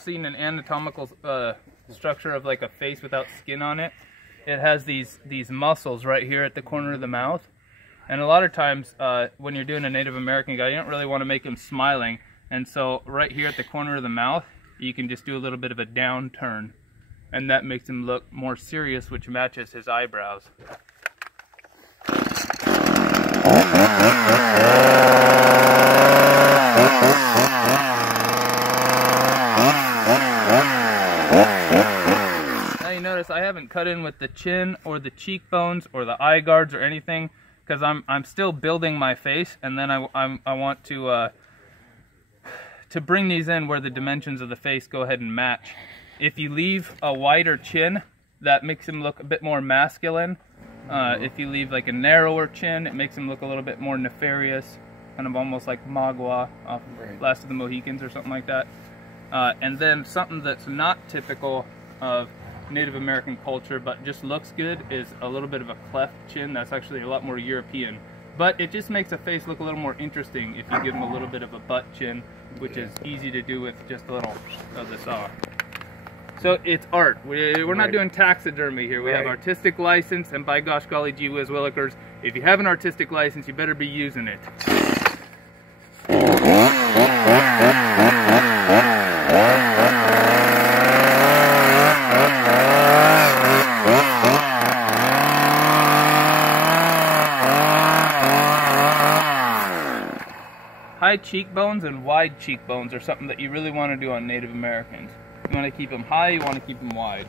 seen an anatomical structure of like a face without skin on it, it has these muscles right here at the corner of the mouth. And a lot of times when you're doing a Native American guy, you don't really want to make him smiling. And so right here at the corner of the mouth, you can just do a little bit of a down turn. And that makes him look more serious, which matches his eyebrows. Now you notice I haven't cut in with the chin or the cheekbones or the eye guards or anything, because I'm still building my face, and then I want to bring these in where the dimensions of the face go ahead and match. If you leave a wider chin, that makes him look a bit more masculine. If you leave like a narrower chin, it makes him look a little bit more nefarious, kind of almost like Magua off Last of the Mohicans or something like that. And then something that's not typical of Native American culture but just looks good is a little bit of a cleft chin. That's actually a lot more European. But it just makes a face look a little more interesting if you give him a little bit of a butt chin, which is easy to do with just a little of the saw. So it's art. We're not doing taxidermy here. We have artistic license, and by gosh golly gee whiz willikers, if you have an artistic license, you better be using it. High cheekbones and wide cheekbones are something that you really want to do on Native Americans. You want to keep them high, you want to keep them wide.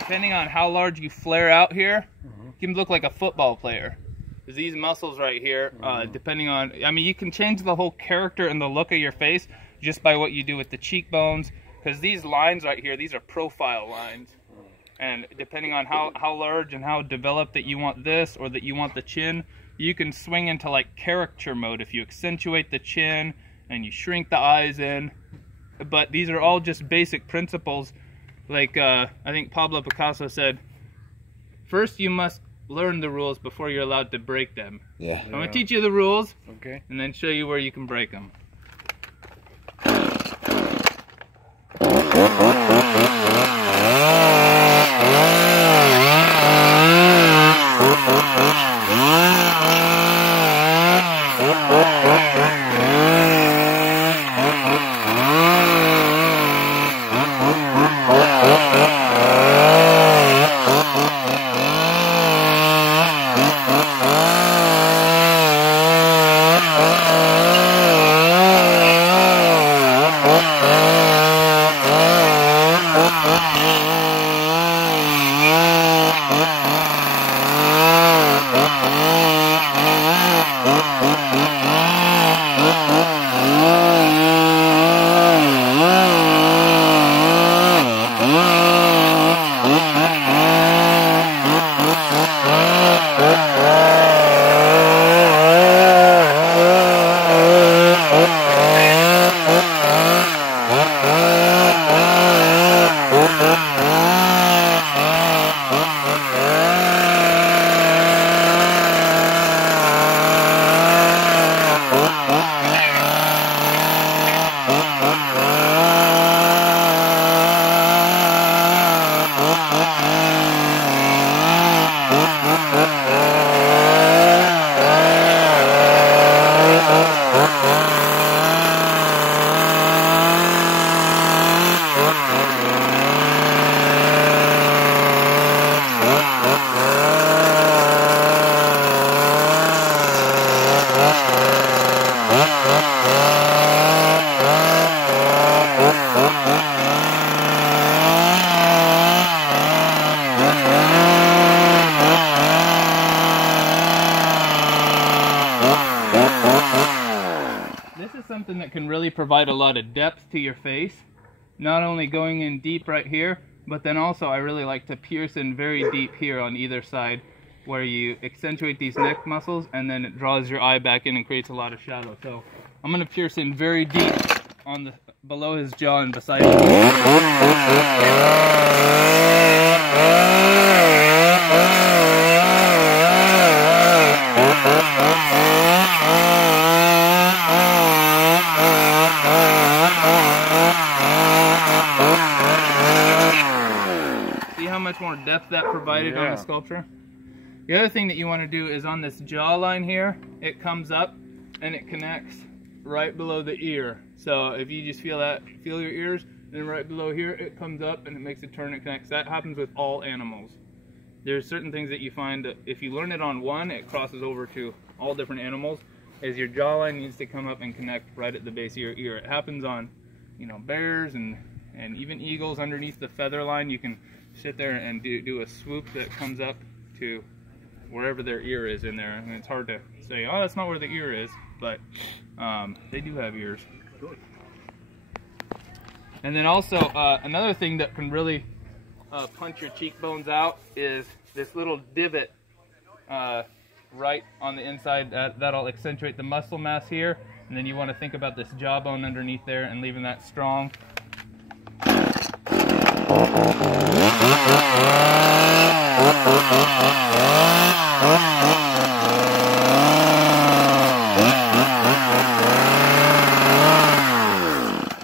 Depending on how large you flare out here, you can look like a football player. Because these muscles right here, depending on, I mean, you can change the whole character and the look of your face just by what you do with the cheekbones. Because these lines right here, these are profile lines. And depending on how large and how developed that you want this, or that you want the chin, you can swing into like caricature mode if you accentuate the chin and you shrink the eyes in. But these are all just basic principles. Like I think Pablo Picasso said, first you must learn the rules before you're allowed to break them. Yeah. I'm going to teach you the rules, and then show you where you can break them. Something that can really provide a lot of depth to your face, not only going in deep right here, but then also I really like to pierce in very deep here on either side, where you accentuate these neck muscles and then it draws your eye back in and creates a lot of shadow. So I'm going to pierce in very deep on the below his jaw and beside him. See how much more depth that provided on the sculpture? The other thing that you want to do is on this jawline here, it comes up and it connects right below the ear. So if you just feel your ears, then right below here it comes up and it makes a turn and connects. That happens with all animals. There's certain things that you find that if you learn it on one, it crosses over to all different animals, as your jawline needs to come up and connect right at the base of your ear. It happens on, you know, bears and even eagles underneath the feather line. You can sit there and do a swoop that comes up to wherever their ear is in there, and it's hard to say, oh, that's not where the ear is, but they do have ears. And then also another thing that can really punch your cheekbones out is this little divot right on the inside. That'll accentuate the muscle mass here, and then you want to think about this jawbone underneath there and leaving that strong.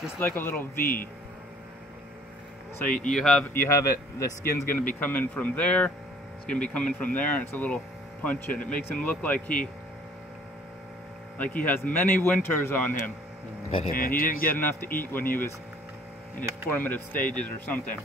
Just like a little V. So you have it, the skin's going to be coming from there, it's going to be coming from there, and it's a little punch in. It makes him look like he has many winters on him, and he didn't get enough to eat when he was in his formative stages or something.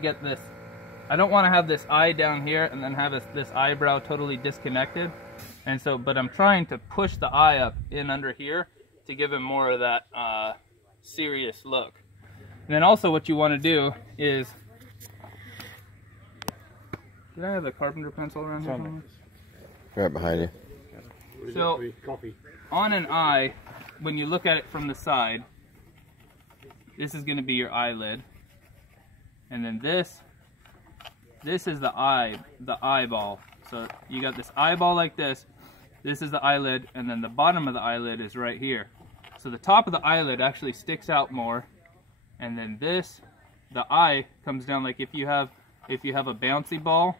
Get this, I don't want to have this eye down here and then have this eyebrow totally disconnected, and so, but I'm trying to push the eye up in under here to give him more of that serious look. And then also what you want to do is, did I have a carpenter pencil around here somewhere? Right behind you. So on an eye, when you look at it from the side, this is going to be your eyelid. And then this is the eyeball. So you got this eyeball like this is the eyelid, and then the bottom of the eyelid is right here. So the top of the eyelid actually sticks out more, and then the eye comes down. Like if you have a bouncy ball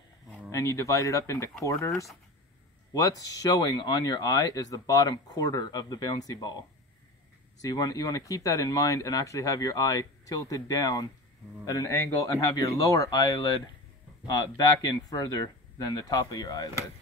and you divide it up into quarters, what's showing on your eye is the bottom quarter of the bouncy ball. So you want to keep that in mind and actually have your eye tilted down at an angle and have your lower eyelid back in further than the top of your eyelid.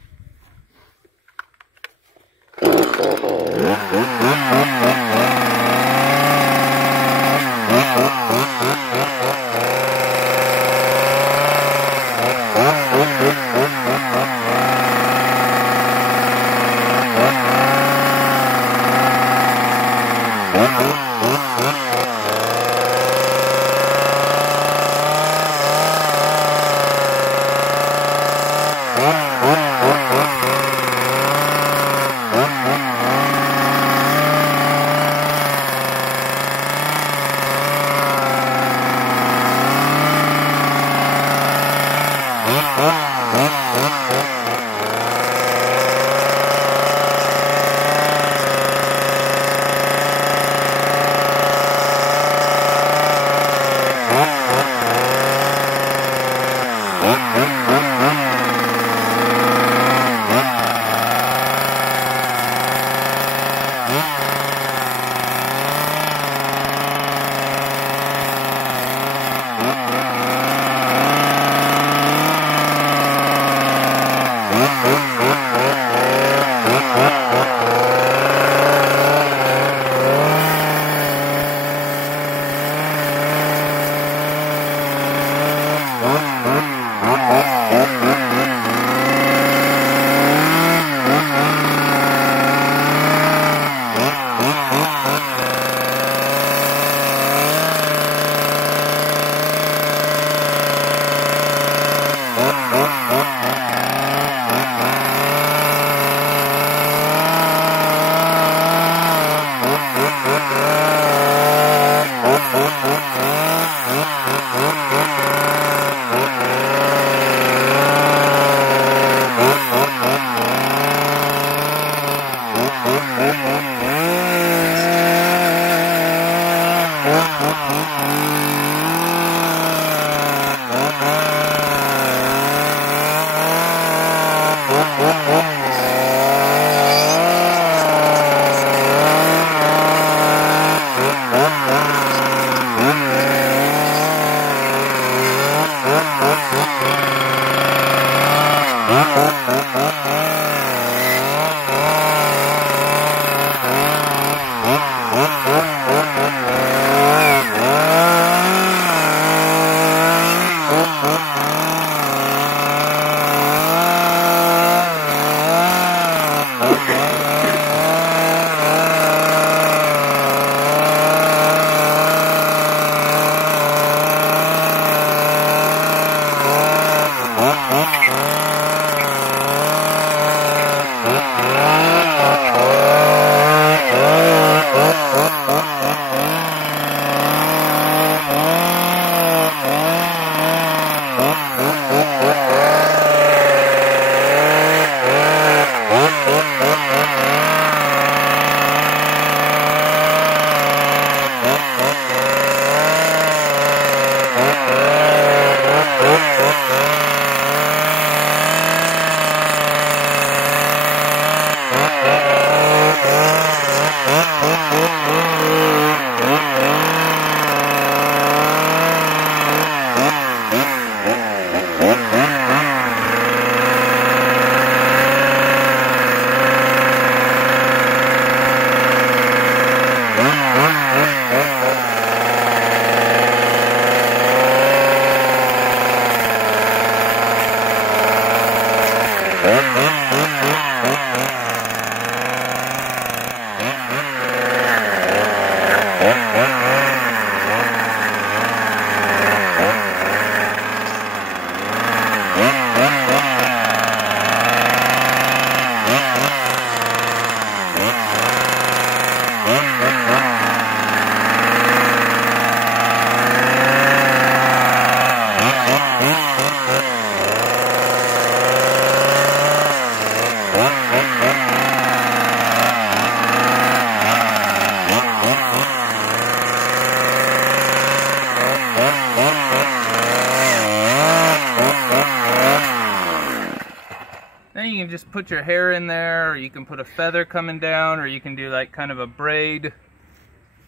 Then you can just put your hair in there, or you can put a feather coming down, or you can do like kind of a braid.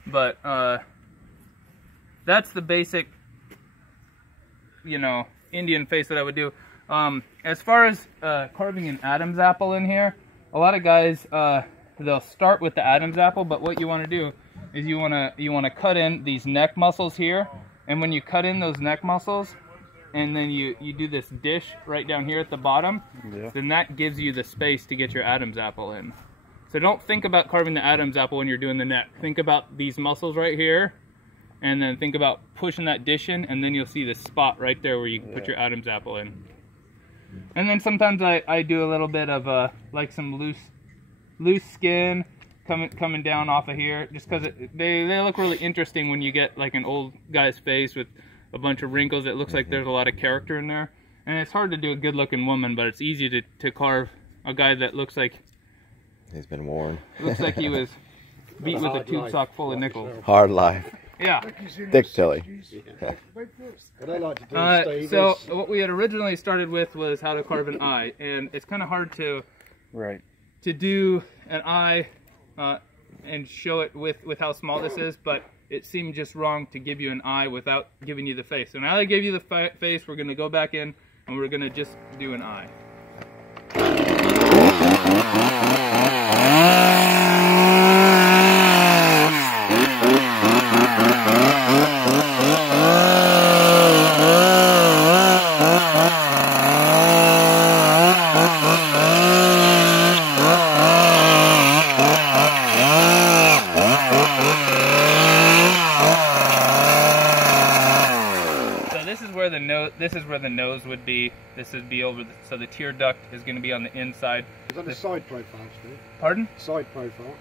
But that's the basic, you know, Indian face that I would do. As far as carving an Adam's apple in here, a lot of guys they'll start with the Adam's apple, but what you want to do is you want to cut in these neck muscles here, and when you cut in those neck muscles, and then you do this dish right down here at the bottom, then that gives you the space to get your Adam's apple in. So don't think about carving the Adam's apple when you're doing the neck. Think about these muscles right here, and then think about pushing that dish in, and then you'll see the spot right there where you can put your Adam's apple in. And then sometimes I do a little bit of like some loose skin coming down off of here, just because they look really interesting when you get like an old guy's face with a bunch of wrinkles. It looks like there's a lot of character in there, and it's hard to do a good looking woman, but it's easy to carve a guy that looks like he's been worn. Looks like he was beat with a tube sock full of nickels. Hard life. Yeah. Thick Tilly. So what we had originally started with was how to carve an eye, and it's kind of hard to do an eye and show it with how small this is, but it seemed just wrong to give you an eye without giving you the face. So now that I gave you the face, we're going to go back in and we're going to just do an eye. This is where the nose would be. This would be over, so the tear duct is going to be on the inside. Is that the side profile, Steve? Pardon? Side profile,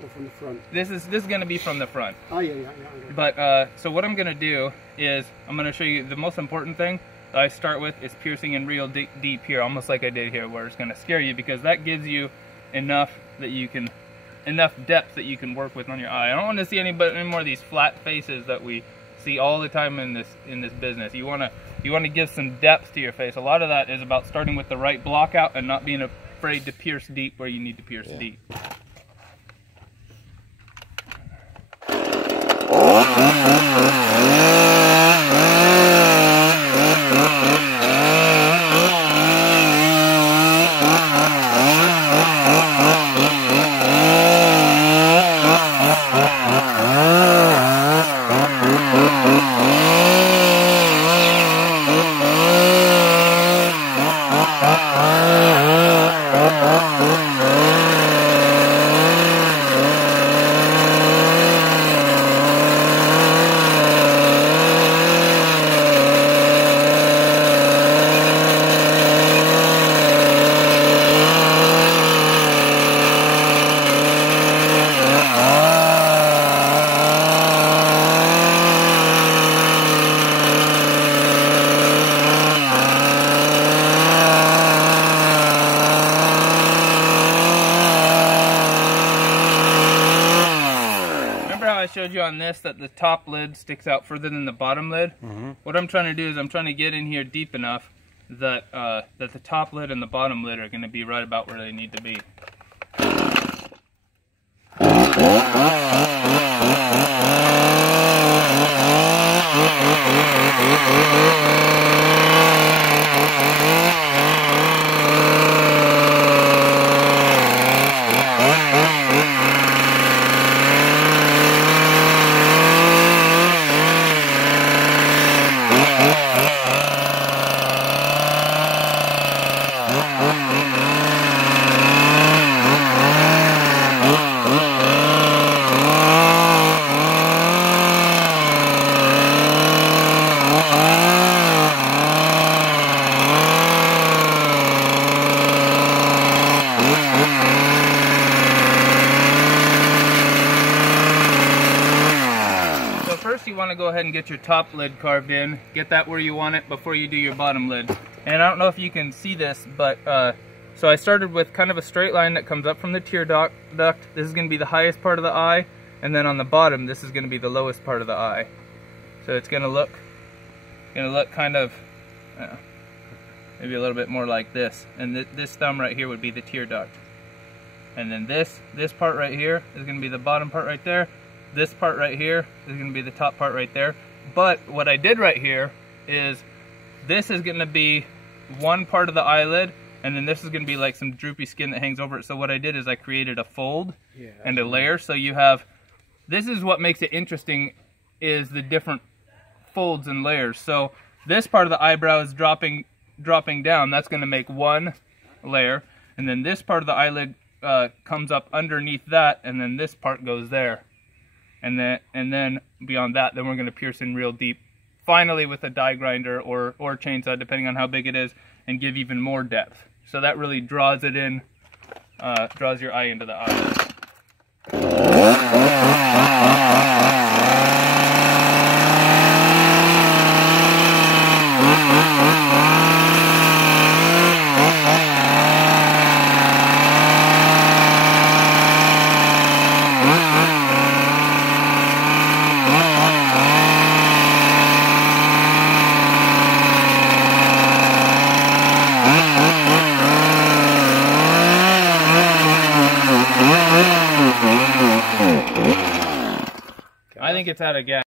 or from the front? This is going to be from the front. Oh yeah. But so what I'm going to do is I'm going to show you the most important thing that I start with is piercing in real deep here, almost like I did here, where it's going to scare you, because that gives you enough depth that you can work with on your eye. I don't want to see any more of these flat faces that we see all the time in this business. You want to give some depth to your face. A lot of that is about starting with the right block out and not being afraid to pierce deep where you need to pierce deep. showed you on this that the top lid sticks out further than the bottom lid. What I'm trying to do is I'm trying to get in here deep enough that that the top lid and the bottom lid are going to be right about where they need to be. You want to go ahead and get your top lid carved in, get that where you want it before you do your bottom lid. And I don't know if you can see this, but so I started with kind of a straight line that comes up from the tear duct. This is going to be the highest part of the eye, and then on the bottom this is going to be the lowest part of the eye. So it's going to look kind of maybe a little bit more like this, and this thumb right here would be the tear duct, and then this part right here is going to be the bottom part right there. This part right here is going to be the top part right there. But what I did right here is this is going to be one part of the eyelid, and then this is going to be like some droopy skin that hangs over it. So what I did is I created a fold and a layer. So you have, this is what makes it interesting, is the different folds and layers. So this part of the eyebrow is dropping down. That's going to make one layer. And then this part of the eyelid comes up underneath that, and then this part goes there. And then beyond that, then we're going to pierce in real deep, finally with a die grinder or chainsaw, depending on how big it is, and give even more depth. So that really draws it in, draws your eye into the eye. I think it's out of gas.